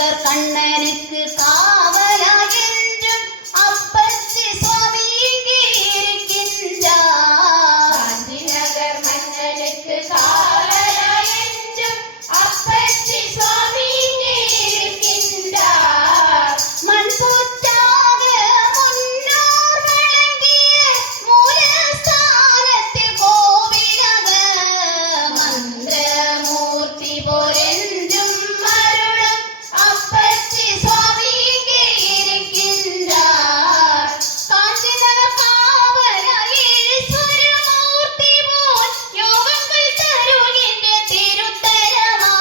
நகர் கண்ணனுக்கு காவலாயென்றும் அப்பச்சி சுவாமி இங்கே இருக்கின்றார். காஞ்சி நகர் மன்னனுக்கு காவலாயென்றும் அப்பச்சி சுவாமி இங்கே இருக்கின்றார். மண் பூச்சாக முன்னோர் வழங்கிய மூலஸ்தானத்தில் கோவிலாக மந்திரமூர்த்தி போரென்றும் அருளும் அப்பச்சி சுவாமி இங்கே இருக்கின்றார். காஞ்சி நகர் காவலாயீஸ்வரமூர்த்தி போல் யோகங்கள் தருகின்ற திருத்தலமா.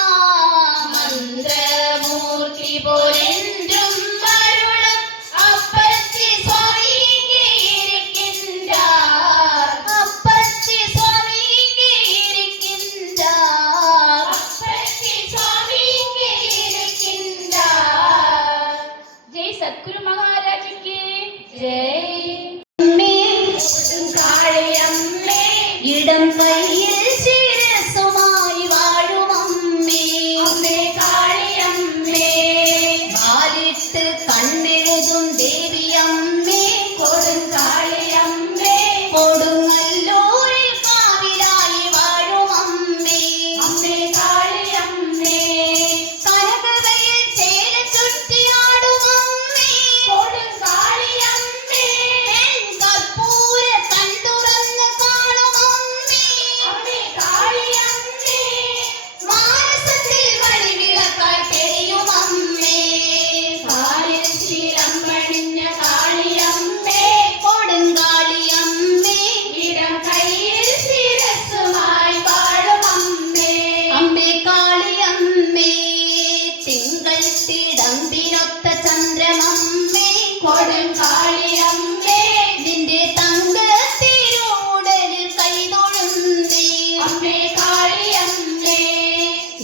மந்திரமூர்த்தி போரென்றும் அருளும் அப்பச்சி சுவாமி இங்கே இருக்கின்றார். அப்பச்சி சுவாமி இங்கே இருக்கின்றார். அப்பச்சி சுவாமி இங்கே இருக்கின்றார். ஜெய் சத்குரு மகாராஜுக்கு ஜெய். அம்மே காளியம்மே இடம் கையில் சிரசுமாய் வாழும் அம்மே. அம்மே காளியம்மே வாலிட்டு கண்ணெழுதும் தேவி அம்மே. கொடுங்காளியம்மே கொடுங்கல்லூரில் காவிலாய் வாழும் அம்மே. அம்மே காளியம்மே கனகவையில் சேல சுற்றி ஆடும் அம்மே. கொடுங்காளியம்மே என் கற்பூர கண் துறந்து காணும் அம்மே. அம்மே காளியம்மே மானசத்தில் வழிவிளக்காய் தெரியும் அம்மே. காலில் சீலம்பணிஞ்ச காளியம்மே கொடுங்காளி அம்மே. இடம் கையில் சிரசுமாய் வாழும் அம்மே. அம்மே காளி அம்மே. திங்கள் திடம்பினொத்த சந்திரமம்மே. கொடுங்காளியம்மே നിന്റെ തങ്ക തിരുവുടലിൽ കൈതൊഴുന്നേ. അമ്മേ കാളിയമ്മേ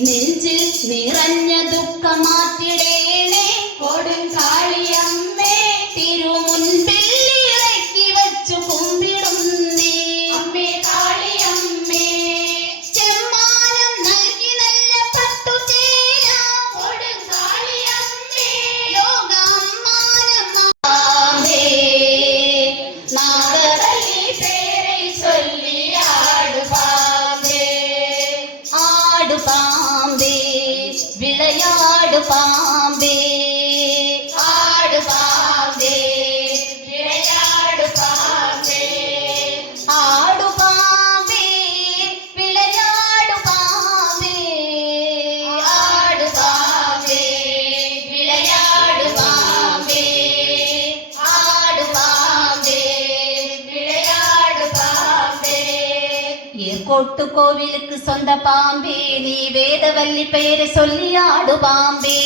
നെഞ്ചിൽ നിറഞ്ഞ ദുഃഖമാറ്റിടേണേ. കൊടുങ്കാളിയമ്മേ തിരുമുൻപിൽ ഇറക്കി വച്ചു കുമ്പിടുന്നേ. അമ്മേ കാളിയമ്മേ ചെമ്മാനം നൽകി നല്ല പട്ടുചേല. കൊടുങ്കാളിയമ്മേ ലോകമ്മാനം ആമ്പേ. നാഗവല്ലി പേரை சொல்லி ஆடு பாம்பே. ஆடு பாம்பே விளையாடு பாம்பே. ஆடு பாம்பே விளையாடு பாம்பே. ஆடு பாம்பே விளையாடு பாம்பே. ஆடு பாம்பே விளையாடு பாம்பே. ஆடு பாம்பே விளையாடு பாம்பே. ஏர்கோட்டு கோவிலுக்கு சொந்த பாம்பே. நீ வேதவல்லி பெயரை சொல்லி ஆடு பாம்பே.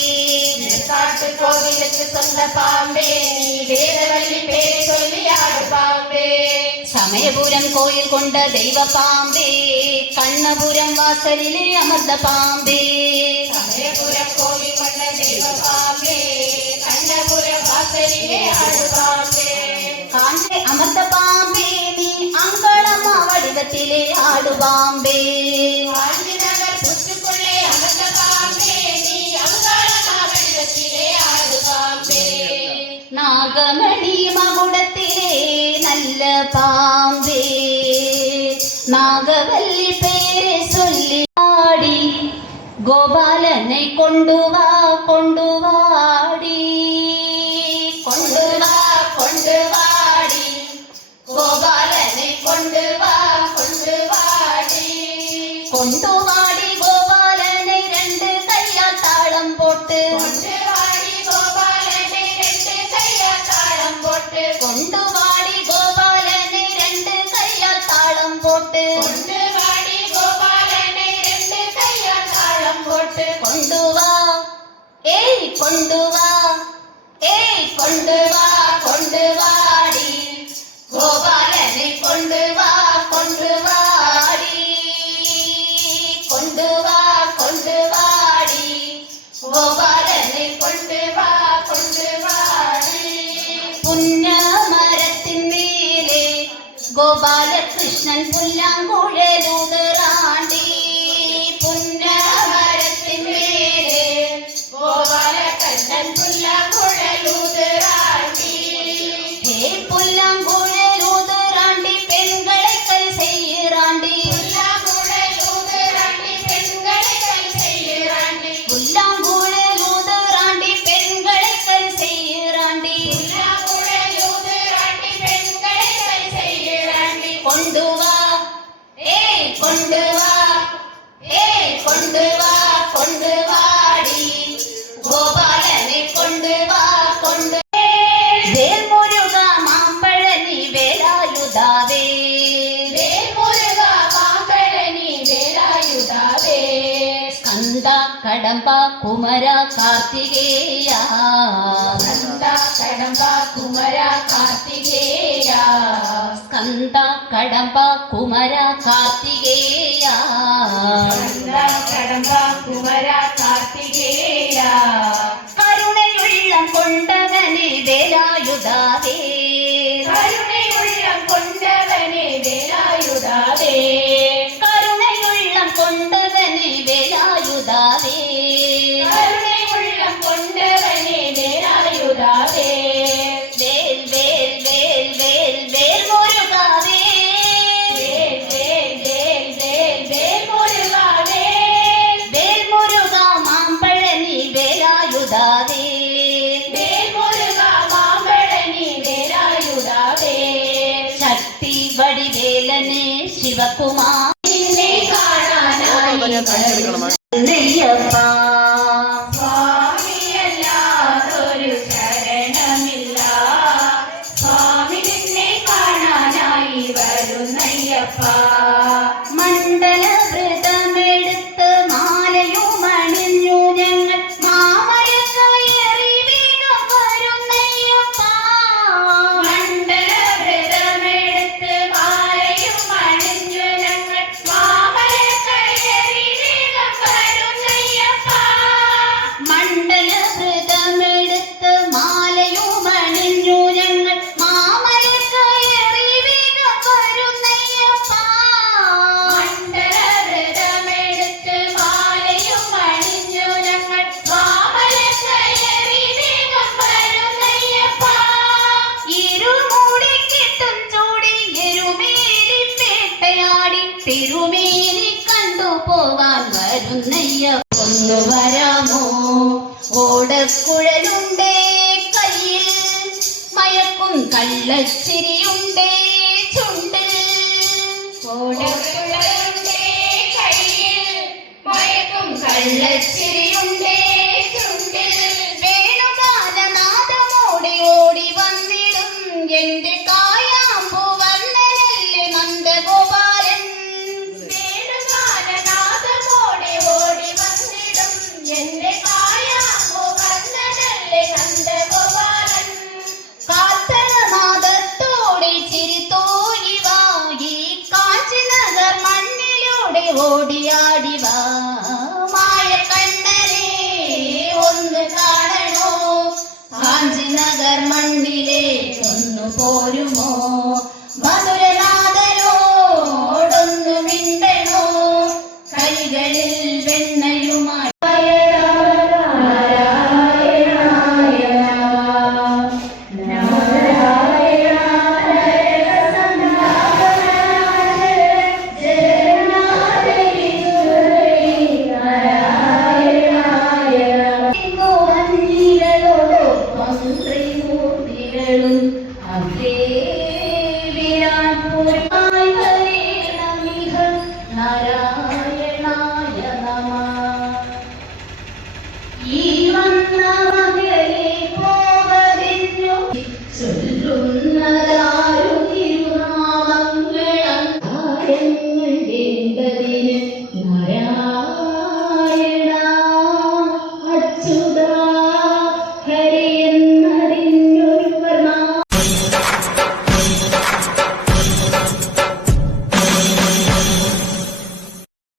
காட்டு கோவிலுக்கு சொந்த பாம்பே. நீ வேதவல்லி பேரை சொல்லி ஆடு பாம்பே. சமயபுரம் கோயில் கொண்ட தெய்வ பாம்பே. கண்ணபுரம் வாசலிலே அமர்ந்த பாம்பே. சமயபுரம் கோவில் கொண்ட தெய்வ பாம்பே. கண்ணபுரம் வாசலிலே ஆடு பாம்பே. காஞ்சே அமர்ந்த பாம்பே. நீ அங்காளம்மா வடிவத்திலே ஆடு பாம்பே. காஞ்சி நகர் புற்றுக்குள்ளே அமர்ந்த பாம்பே. நீ அங்காளமா வடிவத்திலே ஆடு பாம்பே. நாகமணி மகுடத்திலே நல்ல பாம்பே. நாகவல்லி பேரை சொல்லி ஆடி கோபாலனை கொண்டு வா கொண்டு வாடி. கொண்டு வா கொண்டு வாடி கோபாலனை கொண்டு வா கொண்டு வாடி. கொண்டு வாடி கோபாலனை ரெண்டு கையால் தாளம் போட்டு. கொண்டு வாடி கோபாலனை ரெண்டு கையால் தாளம் போட்டு. கொண்டு வாடி கோபாலனை ரெண்டு கையால் தாளம் போட்டு. கொண்டு வாடி கோபாலனை ரெண்டு கையால் தாளம் போட்டு. கொண்டு வா ஏய் கொண்டு வா ஏய் கொண்டு வா கொண்டு வாடி கோபாலனை கொண்டு வா கொண்டு வாடி. கொண்டு வா கொண்டு வாடி கோபாலனை கொண்டு வா கொண்டு வாடி. புன்ன மரத்தின் மேலே கோபாலகிருஷ்ணன் புல்லாங்குழலுகராண்டி. புன்ன மரத்தின் மேலே கோபால കടമ്പ കുമര കാർത്തികേയ സ്കന്ദ കടമ്പ കുമര കാർത്തികേയ സ്കന്ദ കടമ്പ കുമര കാർത്തികേയ സ്കന്ദ കടമ്പ കുമര കാർത്തികേയ കരുണയുള്ളം കൊണ്ടവനെ വേലായുധാവേ കരുണയുള്ളം കൊണ്ടവനെ വേലായുധാവേ കരുണയുള്ളം കൊണ്ടവനെ വേലായുധാവേ കരുണയുള്ളം കൊണ്ടവനെ വേലായുധാവേ വേൽ വേൽ വേൽ വേൽ വേൽ മുരുകാവേ വേൽ വേൽ വേൽ വേൽ വേൽ മുരുകാവേ വേൽ മുരുക മാമ്പഴനി വേലായുധാവേ വേൽ മുരുക മാമ്പഴനി വേലായുധാവേ ശക്തി വടിവേലനെ ശിവകുമാർ നിന്നെ കാണാനായി നെയ്യപ്പ സ്വാമിയല്ലാതൊരു ശരണമില്ല സ്വാമി നിന്നെ കാണാനായി വരുന്നയ്യപ്പ മണ്ഡല വ്രതമെടുത്ത് മാലയും അണിഞ്ഞു ഞങ്ങൾ മാമല കയറി വേഗം വരുന്നയ്യപ്പ മണ്ഡല വ്രതമെടുത്ത് മാലയും അണിഞ്ഞു ഞങ്ങൾ മാമല കയറി വേഗം വരുന്നയ്യപ്പ മണ്ഡല വ്രതമെടുത്ത് മാലയും അണിഞ്ഞു ഞങ്ങൾ മാമല കയറി വേഗം വരുന്നയ്യപ്പ മണ്ഡല വ്രതമെടുത്ത് മാലയും അണിഞ്ഞു ഞങ്ങൾ മാമല കയറി വേഗം വരുന്നയ്യപ്പ ഇരുമൂടി കെട്ടും ചൂടി എരുമേലി പേട്ടയാടി തിരുമേനി കണ്ടുപോകാൻ വരുന്നയ്യ ഒന്ന് വരാമോ ഓടക്കുഴലുണ്ടേ കയ്യിൽ മയക്കും കള്ളച്ചിരിയുണ്ടേ ചുണ്ടിൽ ഓടക്കുഴലുണ്ടേ കയ്യിൽ മയക്കും കള്ളച്ചിരിയുണ്ടേ ചുണ്ടിൽ വേണുഗാനനാദമോടെ ഓടി വന്നിടും എന്റെ കായാമ്പു വന്നനല്ലേ നന്ദഗോപാലൻ വേണുഗാനനാദമോടെ ഓടി വന്നിടും എന്റെ കായാമ്പു വർണ്ണനല്ലേ നന്ദഗോപാലൻ കാത്തനാദത്തോടെ ചിരിത്തോയി വാ ഈ കാഞ്ചിനഗർ മണ്ണിലൂടെ ഓടിയാടി വാ മായ കണ്ണനെ ഒന്ന് കാണണോ കാഞ്ചിനഗർ മണ്ണിലെ ഒന്ന് പോരുമോ മധുരനാഥനോടൊന്നു മിണ്ടണോ കൈകളിൽ വെണ്ണയുമായി നാരായണായ നമ ഈ വന്ന മകനെ പോകതിന്നു ചൊല്ലുന്ന